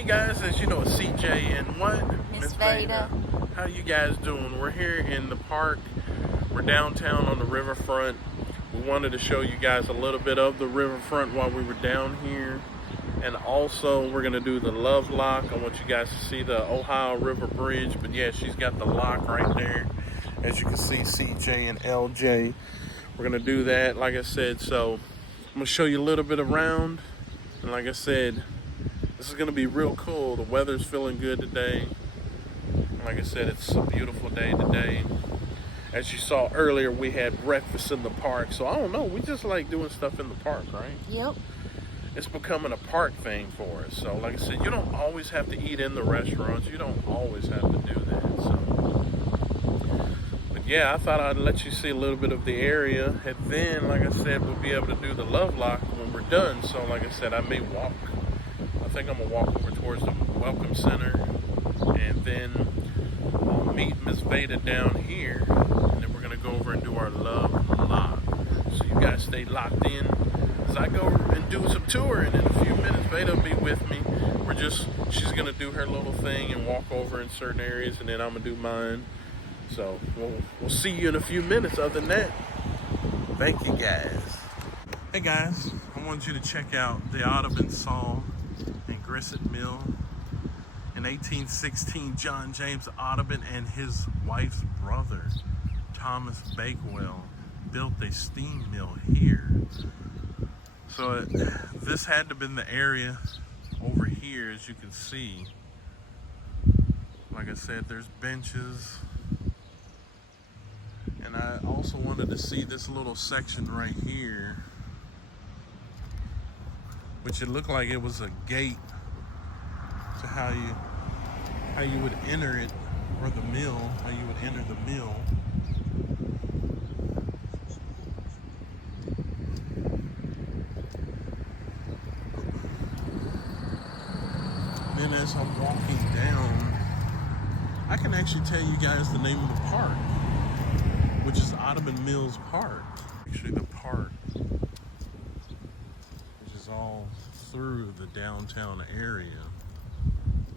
Hey guys, as you know, it's CJ and what? Miss Vada. How you guys doing? We're here in the park. We're downtown on the riverfront. We wanted to show you guys a little bit of the riverfront while we were down here. And also, we're going to do the love lock. I want you guys to see the Ohio River Bridge. But yeah, she's got the lock right there. As you can see, CJ and LJ. We're going to do that, like I said. So, I'm going to show you a little bit around. And like I said, this is going to be real cool. The weather's feeling good today. Like I said, it's a beautiful day today. As you saw earlier, we had breakfast in the park. So I don't know, we just like doing stuff in the park, right? Yep. It's becoming a park thing for us. So like I said, you don't always have to eat in the restaurants. You don't always have to do that. So, but yeah, I thought I'd let you see a little bit of the area. And then, like I said, we'll be able to do the love lock when we're done. So like I said, I may walk. I think I'm gonna walk over towards the Welcome Center, and then I'll meet Miss Vada down here, and then we're gonna go over and do our love lock. So you guys stay locked in as I go and do some touring. In a few minutes, Vada will be with me. She's gonna do her little thing and walk over in certain areas, and then I'm gonna do mine. So we'll see you in a few minutes. Other than that, thank you guys. Hey guys, I want you to check out the Audubon saw and grisset mill. In 1816, John James Audubon and his wife's brother, Thomas Bakewell, built a steam mill here. So this had to have been the area over here, as you can see. Like I said, there's benches. And I also wanted to see this little section right here, which it looked like it was a gate to how you would enter it, or the mill, how you would enter the mill. Then as I'm walking down, I can actually tell you guys the name of the park, which is Audubon Mills Park. Actually the park, which is all through the downtown area.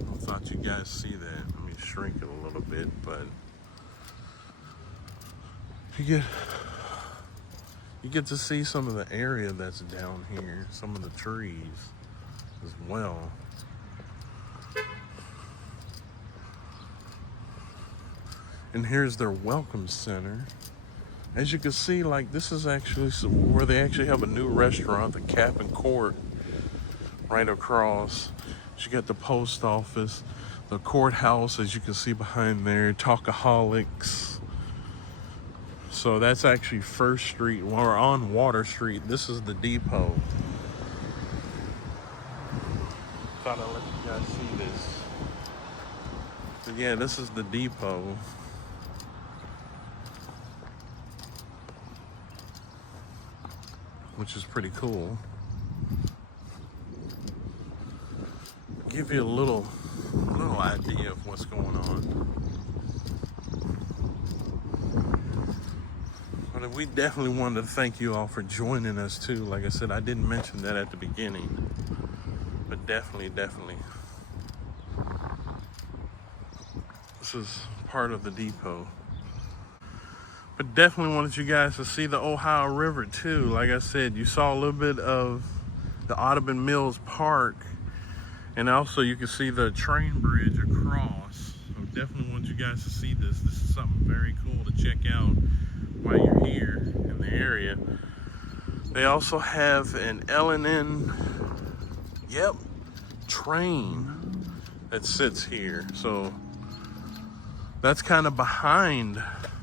I thought you guys see that. Let me shrink it a little bit, but you get to see some of the area that's down here, some of the trees as well. And here's their welcome center. As you can see, like, this is actually where they actually have a new restaurant, the Cap and Court, right across. You got the post office, the courthouse, as you can see behind there, Talkaholics. So that's actually First Street. We're on Water Street. This is the depot. Thought I'd let you guys see this. But yeah, this is the depot. Which is pretty cool. Give you a little idea of what's going on. But we definitely wanted to thank you all for joining us too. Like I said, I didn't mention that at the beginning, but definitely. This is part of the depot. But definitely wanted you guys to see the Ohio River too. Like I said, you saw a little bit of the Audubon Mills Park. And also you can see the train bridge across. So definitely want you guys to see this. This is something very cool to check out while you're here in the area. They also have an L&N, train that sits here. So that's kind of behind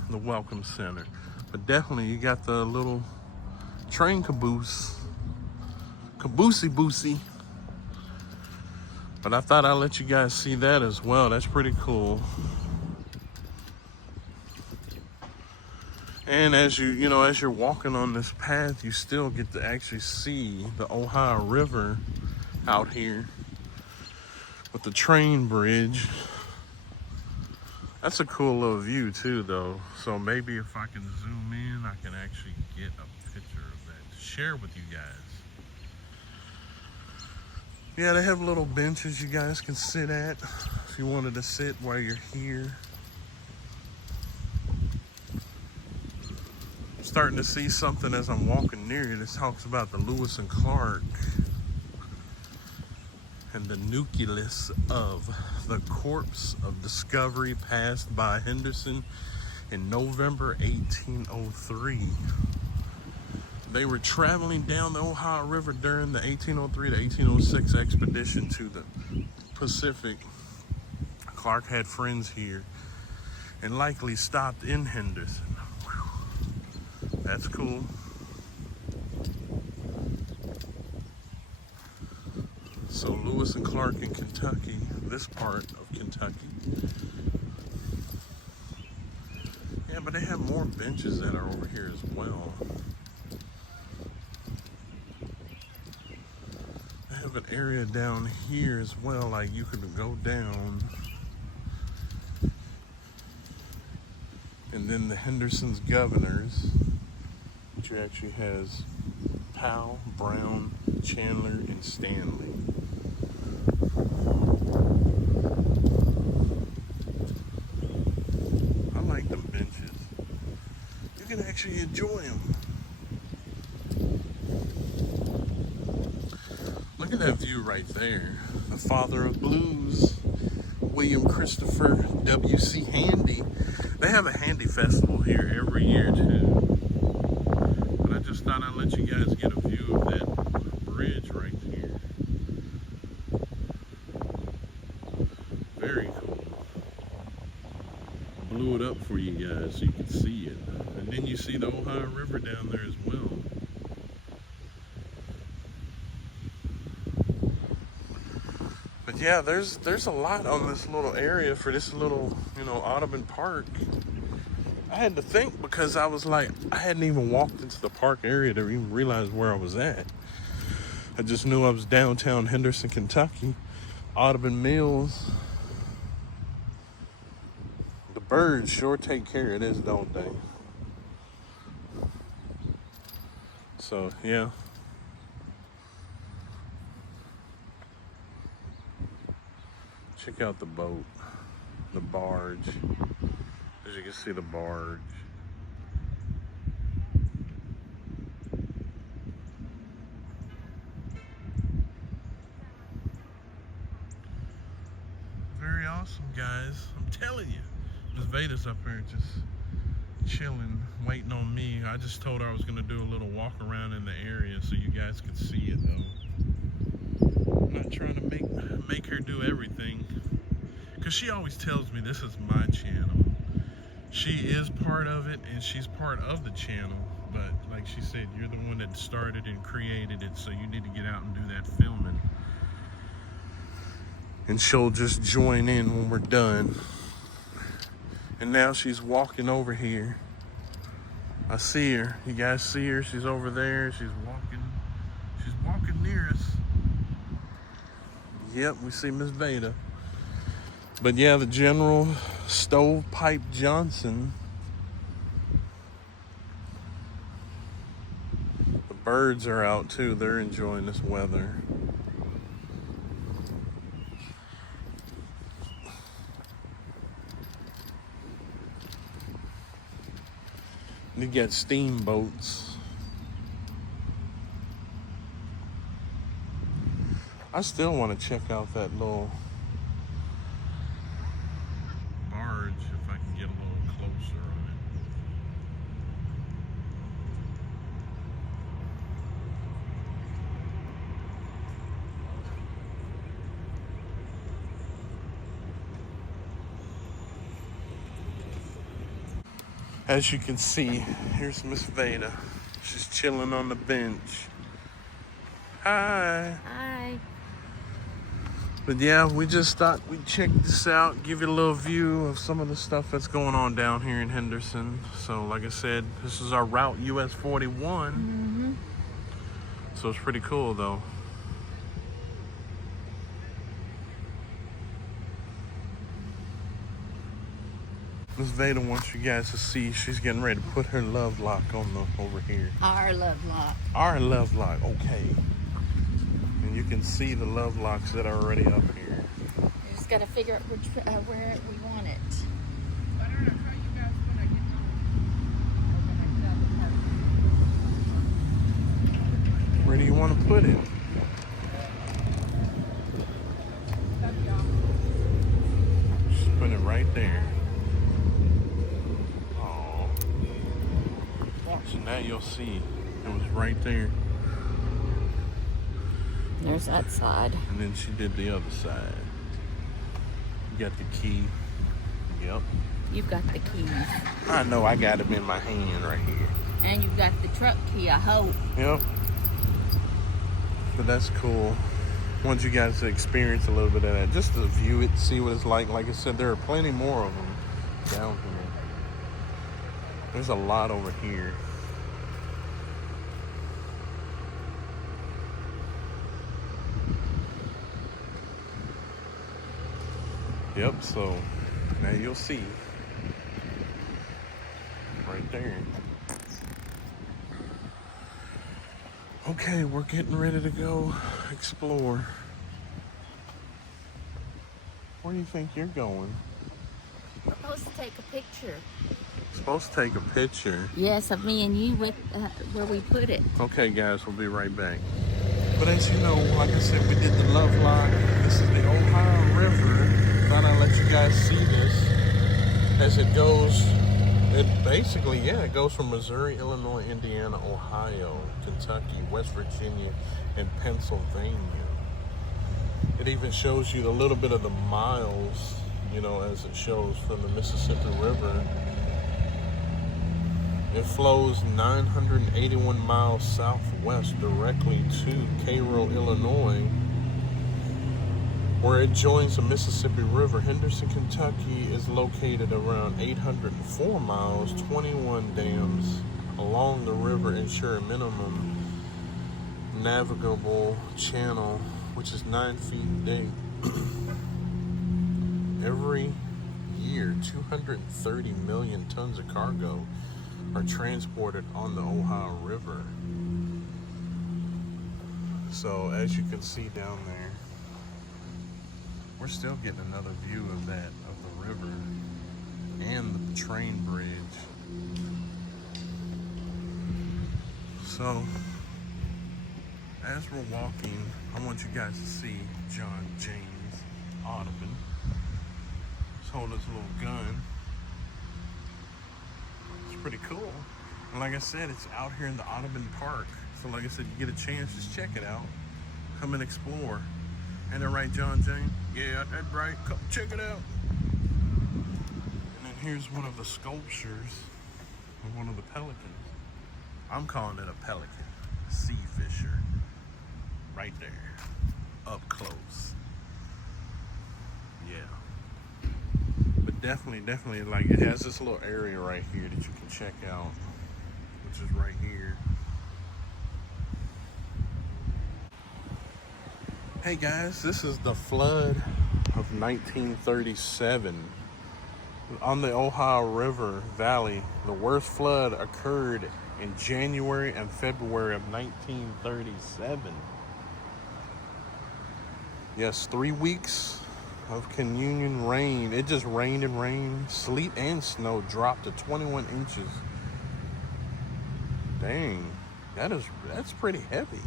the Welcome Center. But definitely you got the little train caboose. Caboosey. But I thought I'd let you guys see that as well. That's pretty cool. And as as you're walking on this path, you still get to actually see the Ohio River out here with the train bridge. That's a cool little view too, though. So maybe if I can zoom in, I can actually get a picture of that to share with you guys. Yeah, they have little benches you guys can sit at if you wanted to sit while you're here. I'm starting to see something as I'm walking near it. It talks about the Lewis and Clark and the nucleus of the corpse of discovery passed by Henderson in November 1803. They were traveling down the Ohio River during the 1803 to 1806 expedition to the Pacific. Clark had friends here and likely stopped in Henderson. Whew. That's cool. So Lewis and Clark in Kentucky, this part of Kentucky. Yeah, but they have more benches that are over here as well. They have an area down here as well, like you could go down. And then the Henderson's governors, which actually has Powell, Brown, Chandler, and Stanley. I like them benches. You can actually enjoy them. Look at that view right there. The father of blues, William Christopher W.C. Handy. They have a Handy Festival here every year too. But I just thought I'd let you guys get a view of that bridge right here. Very cool. Blew it up for you guys so you can see it. And then you see the Ohio River down there as well. But yeah, there's a lot on this little area for this little, Audubon Park. I had to think because I was like, I hadn't even walked into the park area to even realize where I was at. I just knew I was downtown Henderson, Kentucky. Audubon Mills. The birds sure take care of this, don't they? So, yeah. Check out the boat, the barge. As you can see, the barge. Very awesome, guys. I'm telling you. Miss Vada's up here just chilling, waiting on me. I just told her I was going to do a little walk around in the area so you guys could see it, though. I'm not trying to make her do everything, because she always tells me this is my channel. She is part of it and she's part of the channel, but like she said, you're the one that started and created it, so you need to get out and do that filming. And she'll just join in when we're done. And now she's walking over here. I see her. You guys see her? She's over there. She's walking near us. Yep, we see Miss Vada. But yeah, the General Stovepipe Johnson. The birds are out too. They're enjoying this weather. You got steamboats. I still want to check out that little barge if I can get a little closer on it. As you can see, here's Miss Vada. She's chilling on the bench. Hi. Hi. But yeah, we just thought we'd check this out, give you a little view of some of the stuff that's going on down here in Henderson. So like I said, this is our Route US 41. Mm-hmm. So it's pretty cool though. Miss Vada wants you guys to see she's getting ready to put her love lock on over here. Our love lock. Our love lock, okay. And you can see the love locks that are already up here. We just got to figure out where we want it. I don't know how you guys when I get home. Where do you want to put it? Just put it right there. Oh. So now you'll see it was right there. There's that side. And then she did the other side. You got the key. Yep. You've got the keys. I know, I got them in my hand right here. And you've got the truck key, I hope. Yep. But that's cool. Want you guys to experience a little bit of that. Just to view it, see what it's like. Like I said, there are plenty more of them down here. There's a lot over here. Yep, so now you'll see. Right there. Okay, we're getting ready to go explore. Where do you think you're going? We're supposed to take a picture. Supposed to take a picture. Yes, of me and you with where we put it. Okay, guys, we'll be right back. But as you know, like I said, we did the love lock. This is the Ohio River. Thought I'd let you guys see this as it goes. It basically, it goes from Missouri, Illinois, Indiana, Ohio, Kentucky, West Virginia, and Pennsylvania. It even shows you a little bit of the miles, as it shows from the Mississippi River. It flows 981 miles southwest directly to Cairo, Illinois, where it joins the Mississippi River. Henderson, Kentucky is located around 804 miles, 21 dams along the river ensure a minimum navigable channel, which is 9 feet deep. Every year, 230 million tons of cargo are transported on the Ohio River. So as you can see down there, we're still getting another view of that, of the river and the train bridge. So as we're walking, I want you guys to see John James Audubon. He's holding his little gun. It's pretty cool. And like I said, it's out here in the Audubon Park. So like I said, you get a chance, just check it out. Come and explore. Ain't that right, John James? Yeah, that's right. Come check it out. And then here's one of the sculptures of one of the pelicans. I'm calling it a pelican. Sea fisher. Right there. Up close. Yeah. But definitely, like, it has this little area right here that you can check out, which is right here. Hey guys, this is the flood of 1937 on the Ohio River Valley. The worst flood occurred in January and February of 1937. Yes, 3 weeks of continuing rain. It just rained and rained. Sleet and snow dropped to 21 inches. Dang, that's pretty heavy.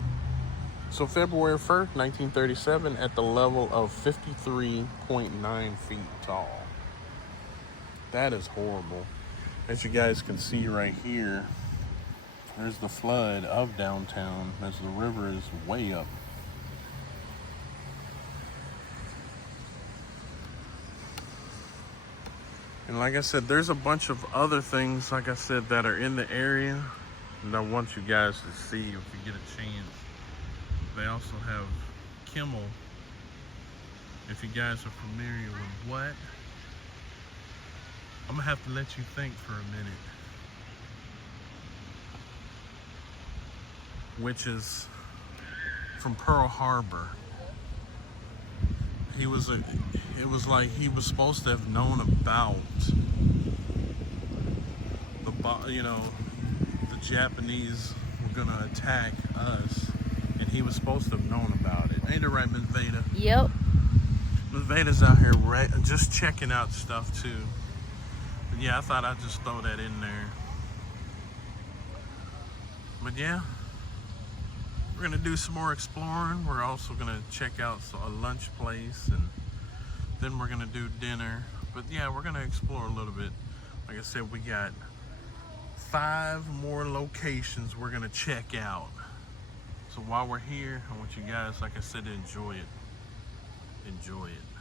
So February 1st, 1937, at the level of 53.9 feet tall. That is horrible. As you guys can see right here, there's the flood of downtown as the river is way up. And like I said, there's a bunch of other things, like I said, that are in the area. And I want you guys to see if you get a chance. They also have Kimmel. If you guys are familiar with what, I'm gonna have to let you think for a minute. Which is from Pearl Harbor. It was like he was supposed to have known about the Japanese were gonna attack us. And he was supposed to have known about it. Ain't it right, Miss Vada? Yep. Miss Vada's out here just checking out stuff too. But yeah, I thought I'd just throw that in there. But yeah, we're gonna do some more exploring. We're also gonna check out a lunch place, and then we're gonna do dinner. But yeah, we're gonna explore a little bit. Like I said, we got 5 more locations we're gonna check out. So while we're here, I want you guys, like I said, to enjoy it. Enjoy it.